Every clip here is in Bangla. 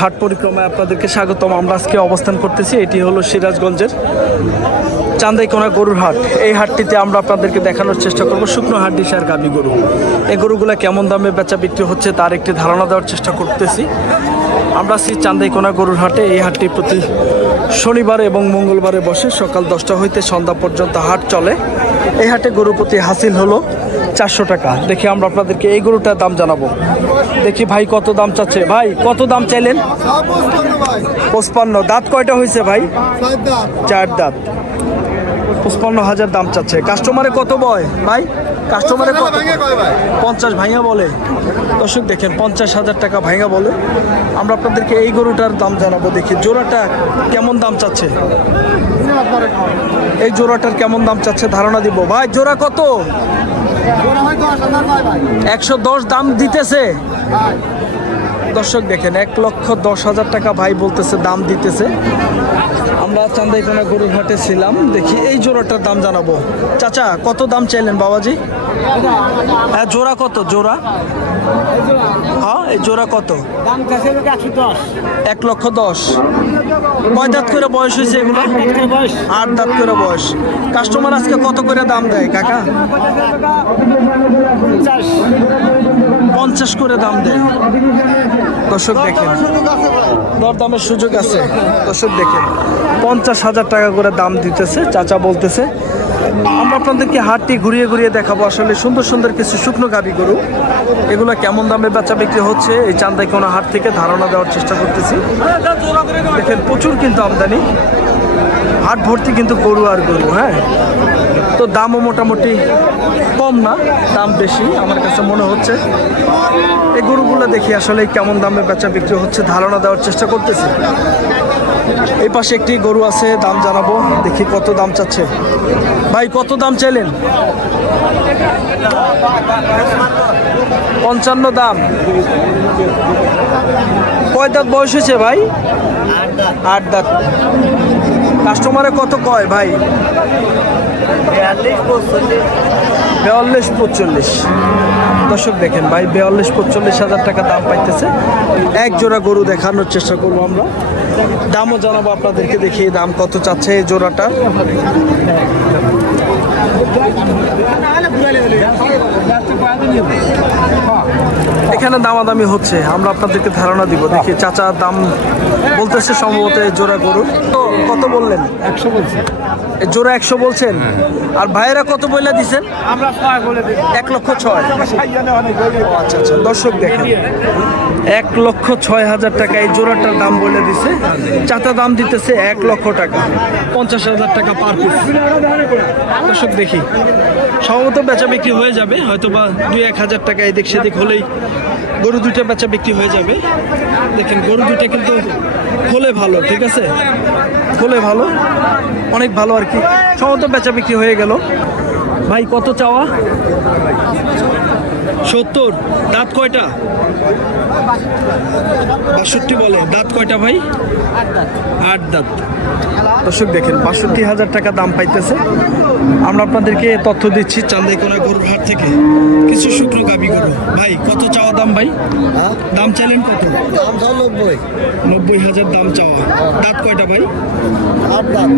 হাট পরিক্রমায় আপনাদেরকে স্বাগতম। আমরা আজকে অবস্থান করতেছি, এটি হলো সিরাজগঞ্জের চান্দাইকোনা গরুর হাট। এই হাটটিতে আমরা আপনাদেরকে দেখানোর চেষ্টা করব শুকনো হাট ডিসার গাবি গরু। এই গরুগুলো কেমন দামে বেচা বিক্রি হচ্ছে তার একটি ধারণা দেওয়ার চেষ্টা করতেছি। আমরা আছি চান্দাইকোনা গরুর হাটে। এই হাটটি প্রতি শনিবার এবং মঙ্গলবারে বসে সকাল দশটা হইতে সন্ধ্যা পর্যন্ত হাট চলে। এই হাটে গরু প্রতি হাসিল হলো চারশো টাকা। দেখে আমরা আপনাদেরকে এই গরুটার দাম জানাব। দেখি ভাই কত দাম চাচ্ছে। ভাই কত দাম চাইলেন? পঁচপান্ন। দাঁত কয়টা হয়েছে ভাই? চার দাঁত। পঁচপান্ন হাজার দাম চাচ্ছে। কাস্টমারে কত বয়? ভাই কাস্টমারে কত? পঞ্চাশ ভাইয়া বলে। দর্শক দেখেন পঞ্চাশ হাজার টাকা ভাইয়া বলে। আমরা আপনাদেরকে এই গরুটার দাম জানাব। দেখি জোড়াটা কেমন দাম চাচ্ছে? এই জোড়াটার কেমন দাম চাচ্ছে? ধারণা দিব। ভাই জোড়া কত? একশো দশ দাম দিতেছে। দর্শক দেখেন, এক লক্ষ দশ হাজার টাকা ভাই বলতেছে, দাম দিতেছে। আমরা চান্দাইকোনা গরুর হাটে ছিলাম, দেখি এই জোড়াটার দাম জানাব। চাচা, কত দাম চাইলেন বাবাজি? হ্যাঁ জোড়া কত? জোড়া? হ্যাঁ এই জোড়া কত? এক লক্ষ দশ। কয় দাঁত করে বয়স হয়েছে এগুলো? আট দাঁত করে বয়স। কাস্টমার আজকে কত করে দাম দেয়, কাকা? পঞ্চাশ করে দাম দেয়। দর্শক দেখেন। দরদামের সুযোগ আছে দর্শক দেখেন পঞ্চাশ হাজার টাকা করে দাম দিতেছে চাচা বলতেছে। আমরা আপনাদেরকে হাটটি ঘুরিয়ে ঘুরিয়ে দেখাবো আসলে সুন্দর সুন্দর কিছু শুকনো গাবি গরু। এগুলো কেমন দামে বেচা বিক্রি হচ্ছে এই চান্দাই কোনো হাট থেকে ধারণা দেওয়ার চেষ্টা করতেছি। দেখেন প্রচুর কিন্তু আমদানি। হাট ভর্তি কিন্তু গরু আর গরু হ্যাঁ? তো দামও মোটামুটি কম না, দাম বেশি আমার কাছে মনে হচ্ছে। এই গরুগুলো দেখি আসলে কেমন দামে বেচা বিক্রি হচ্ছে, ধারণা দেওয়ার চেষ্টা করতেছি। এই পাশে একটি গরু আছে, দাম জানাব, দেখি কত দাম চাচ্ছে। ভাই, কত দাম চাইলেন? পঞ্চান্ন দাম। কয় দাঁত বয়স হয়েছে ভাই? আট দাঁত। কাস্টমারে কত কয় ভাই? বেয়াল্লিশ পঁচল্লিশ দর্শক দেখেন ভাই বেয়াল্লিশ পঁচল্লিশ হাজার টাকা দাম পাইতেছে। এক জোড়া গরু দেখানোর চেষ্টা করব আমরা। দামও জানাব আপনাদেরকে দেখি দাম কত চাচ্ছে এই জোড়াটা। এখানে দামাদামি হচ্ছে? আমরা আপনাদেরকে ধারণা দিব। দেখি চাচা দাম বলতেছে সম্ভবত এই জোড়া গরু তো কত বললেন? একশো বলছি। জোড়া একশো বলছেন? আর ভাইয়েরা কত বইলা দিছেন? আমরা এক লক্ষ ছয়। আচ্ছা আচ্ছা। দর্শক দেখেন। এক লক্ষ ছয় হাজার টাকা এই জোড়াটার দাম বলে দিছে। চাতা দাম দিতেছে এক লক্ষ টাকা। পঞ্চাশ হাজার টাকা পার পিস। দর্শক দেখি। সম্ভবত বেচা বিক্রি হয়ে যাবে। হয়তো বা দুই এক হাজার টাকা এদিক সেদিক হলেই গরু দুইটা বেচা বিক্রি হয়ে যাবে। দেখেন, গরু দুইটা কিন্তু খোলে ভালো, ঠিক আছে? খোলে ভালো, অনেক ভালো আর কি। সম্ভবত বেচা বিক্রি হয়ে গেল। ভাই, কত চাওয়া? সত্তর দাঁত কয়টা? বাষট্টি বলে দাঁত কয়টা ভাই? আট দাঁত। দর্শক দেখেন বাষট্টি হাজার টাকা দাম পাইতেছে। আমরা আপনাদেরকে তথ্য দিচ্ছি চান্দাইকোনা গরুর হাট থেকে। কিছু শুকনো গাবি গরু। ভাই কত চাওয়া দাম ভাই? দাম চাইলেন কত? দাম নব্বই। নব্বই হাজার দাম চাওয়া। দাঁত কয়টা ভাই? আট দাঁত।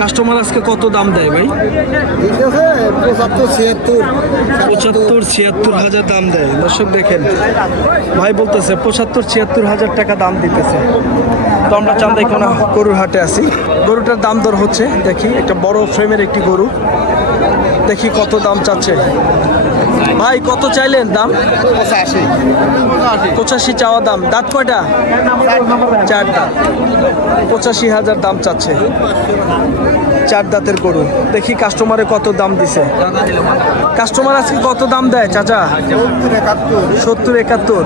কাস্টমার আজকে কত দাম দেয় ভাই? ঠিক পঁচাত্তর ছিয়াত্তর পঁচাত্তর ছিয়াত্তর হাজার দাম দেয়। দর্শক দেখেন ভাই বলতেছে পঁচাত্তর ছিয়াত্তর হাজার টাকা দাম দিতেছে। তো আমরা চান্দাই কোনো গরুর হাটে আছি। গরুটার দাম দর হচ্ছে দেখি একটা বড় ফ্রেমের একটি গরু। দেখি কত দাম চাচ্ছে। ভাই কত চাইলেন দাম? পঁচাশি। পঁচাশি চাওয়া দাম। দাঁত কয়টা? চার দাঁত পঁচাশি হাজার দাম চাচ্ছে। চার দাঁতের গরু। দেখি কাস্টমারে কত দাম দিছে। কাস্টমার আজকে কত দাম দেয়, চাচা? সত্তর একাত্তর।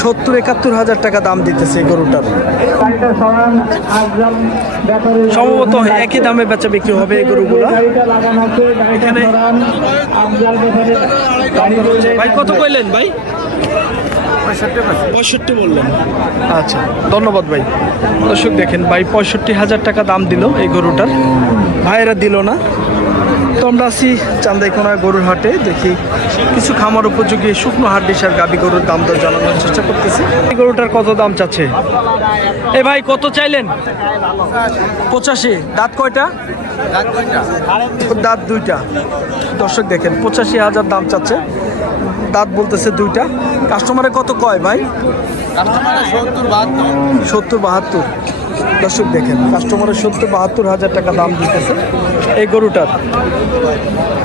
সত্তর একাত্তর হাজার টাকা দাম দিতেছে গরুটার। সম্ভবত একই দামে বেচা বিক্রি হবে এই গরুগুলো। ভাই, কত কইলেন ভাই? পঁয়ষট্টি বললেন। আচ্ছা ধন্যবাদ ভাই। দর্শক দেখেন, ভাই পঁয়ষট্টি হাজার টাকা দাম দিল এই গরুটার। ভাইয়েরা দিল না। তো আমরা আছি চান্দাইকোনা গরুর হাটে, দেখি কিছু খামার উপযোগী শুকনো হাট ডিসার গাবি গরুর দাম দর জানানোর চেষ্টা করতেছি। এই গরুটার কত দাম চাচ্ছে? এ ভাই, কত চাইলেন? পঁচাশি। দাঁত কয়টা? দাঁত দুইটা। দর্শক দেখেন, পঁচাশি হাজার দাম চাচ্ছে। দাঁত বলতেছে দুইটা। কাস্টমারে কত কয় ভাই? সত্তর বাহাত্তর। দর্শক দেখেন কাস্টমারের সত্তর বাহাত্তর হাজার টাকা দাম দিতেছে এই গরুটার।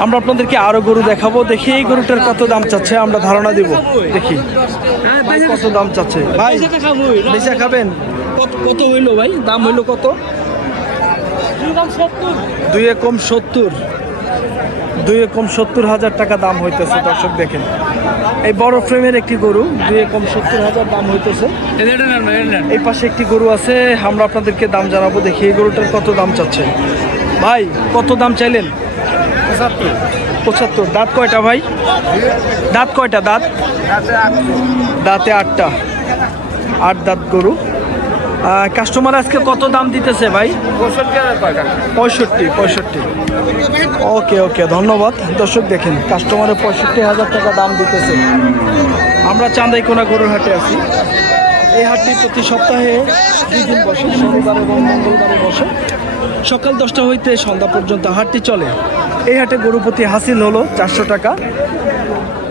আমরা আপনাদেরকে আরও গরু দেখাবো দেখি এই গরুটার কত দাম চাচ্ছে আমরা ধারণা দিব। দেখি। ভাই কত দাম চাচ্ছে? ভাই বেচা খাবেন? কত কত হইল ভাই? দাম হইল কত? দুই একম সত্তর। দুই একম সত্তর হাজার টাকা দাম হইতেছে দর্শক দেখেন। এই বড় ফ্রেমের একটি গরু দুই কম সত্তর হাজার দাম হইতেছে। এই পাশে একটি গরু আছে আমরা আপনাদেরকে দাম জানাব দেখি এই গরুটার কত দাম চাচ্ছে ভাই কত দাম চাইলেন? পঁচাত্তর। পঁচাত্তর। দাঁত কয়টা ভাই? দাঁত কয়টা দাঁত? দাঁতে আটটা। আট দাঁত গরু। কাস্টমার আজকে কত দাম দিতেছে ভাই? পঁয়ষট্টি পঁয়ষট্টি। ওকে ওকে, ধন্যবাদ। দর্শক দেখেন কাস্টমারের পঁয়ষট্টি হাজার টাকা দাম দিতেছে। আমরা চান্দাইকোনা গরুর হাটে আছি। এই হাটটি প্রতি সপ্তাহে দুই দিন বসে, শনিবার এবং মঙ্গলবারে বসে। সকাল দশটা হইতে সন্ধ্যা পর্যন্ত হাটটি চলে। এই হাটে গরু প্রতি হাসিল হলো চারশো টাকা।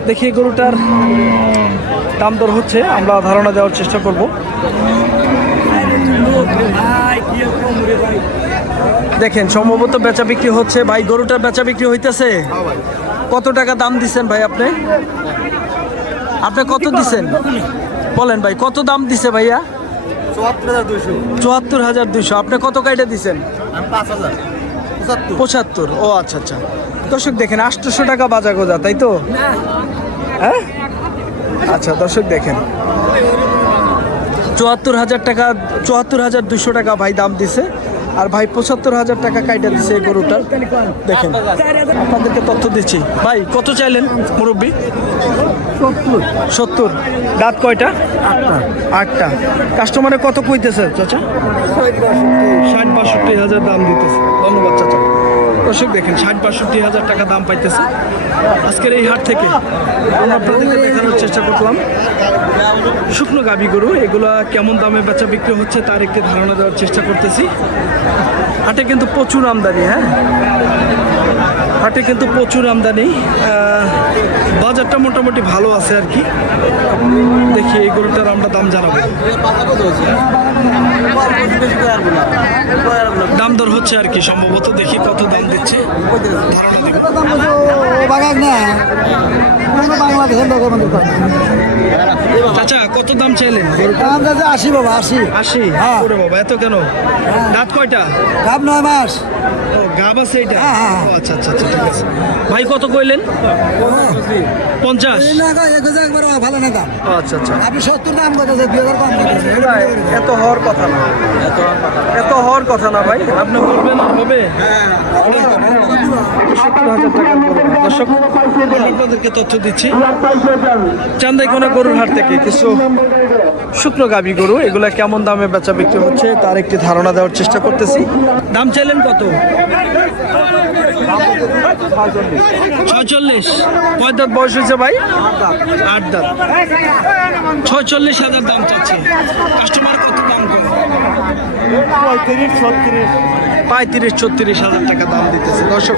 দেখি গরুটার দাম দর হচ্ছে, আমরা ধারণা দেওয়ার চেষ্টা করব। দেখেন, সম্ভবত বেচা বিক্রি হচ্ছে। ভাই গরুটার বেচা বিক্রি হইতেছে? কত টাকা দাম দিচ্ছেন ভাই আপনি? আপনি কত দিছেন? বলেন ভাই, কত দাম দিছে ভাইয়া? চুয়াত্তর হাজার দুইশো। আপনি কত কাইটা পঁচাত্তর পঁচাত্তর। ও আচ্ছা আচ্ছা। দর্শক, দেখেন, আটশোশো টাকা বাজা গোজা তাই তো? হ্যাঁ? আচ্ছা দর্শক, দেখেন। চুয়াত্তর হাজার টাকা, চুয়াত্তর হাজার দুশো টাকা ভাই দাম দিছে। আর ভাই পঁচাত্তর হাজার টাকা কাইটা দিছে গরুটার। দেখেন, আপনাদেরকে তথ্য দিচ্ছি। ভাই, কত চাইলেন মুরব্বী? সত্তর। দাঁত কয়টা? আটটা। কাস্টমারে কত কইতেছে, চাচা? ষাট, বাষট্টি হাজার দাম দিতেছে। ধন্যবাদ, চাচা। দর্শক দেখেন, ষাট, বাষট্টি হাজার টাকা দাম পাইতেছে। আজকের এই হাট থেকে আমরা আপনাদেরকে দেখানোর চেষ্টা করলাম। শুকনো গাবি গরু, এগুলা কেমন দামে বেচা বিক্রি হচ্ছে তার একটি ধারণা দেওয়ার চেষ্টা করতেছি। হাটে কিন্তু প্রচুর আমদানি হ্যাঁ? হাটে কিন্তু প্রচুর আমদানি। বাজারটা মোটামুটি ভালো আছে আর কি। দেখি এই গরুটার আমরা দাম জানাব। দাম দর হচ্ছে আর কি সম্ভবত দেখি কত দাম দিচ্ছে। চাচা কত দাম চাইলেন? আশি? বাবা আশি আশি হ্যাঁ। বাবা এত কেন? দাঁত কয়টা? কাপ নয় মাস। ও গাব আছে এটা? হ্যাঁ, হ্যাঁ, আচ্ছা আচ্ছা আচ্ছা ঠিক আছে। ভাই কত কইলেন? পঞ্চাশ। ভালো না দাম আচ্ছা আচ্ছা। আপনি সত্তর দাম করতেছে দুই হাজার কম এত হওয়ার কথা না। এত হওয়ার কথা না ভাই, আপনি বলবেন, আর হবে। তথ্য দিচ্ছি। গরুর হাট থেকে কিছু শুকনো গরু কেমন দামে হচ্ছে, তার একটি ধারণা দেওয়ার চেষ্টা করতেছি। দাম চাইলেন কত? ছয়চল্লিশ। কয় বয়স হয়েছে ভাই? আট দাঁত। ছয়চল্লিশ হাজার দাম চাচ্ছে। কাস্টমার কত দাম পঁয়ত্রিশ, ছত্রিশ। পঁয়ত্রিশ, ছত্রিশ হাজার টাকা দাম দিতেছে। দর্শক,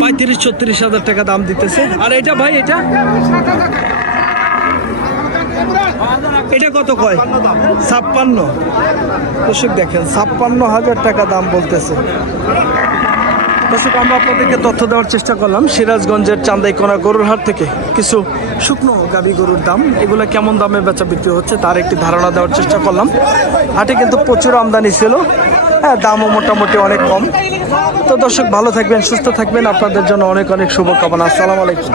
পঁয়ত্রিশ, ছত্রিশ হাজার টাকা দাম দিতেছে। আর এটা ভাই, এটা? এটা কত কয়? ছাপ্পান্ন। দর্শক দেখেন, ছাপ্পান্ন হাজার টাকা দাম বলতেছে। দর্শক, আমরা আপনাদেরকে তথ্য দেওয়ার চেষ্টা করলাম। সিরাজগঞ্জের চান্দাইকোনা গরুর হাট থেকে কিছু শুকনো গাবি গরুর দাম, এগুলো কেমন দামে বেচা বিক্রি হচ্ছে তার একটি ধারণা দেওয়ার চেষ্টা করলাম। হাটে কিন্তু প্রচুর আমদানি ছিল। হ্যাঁ দামও মোটামুটি অনেক কম। তো দর্শক, ভালো থাকবেন, সুস্থ থাকবেন। আপনাদের জন্য অনেক অনেক শুভকামনা। আসসালামু আলাইকুম।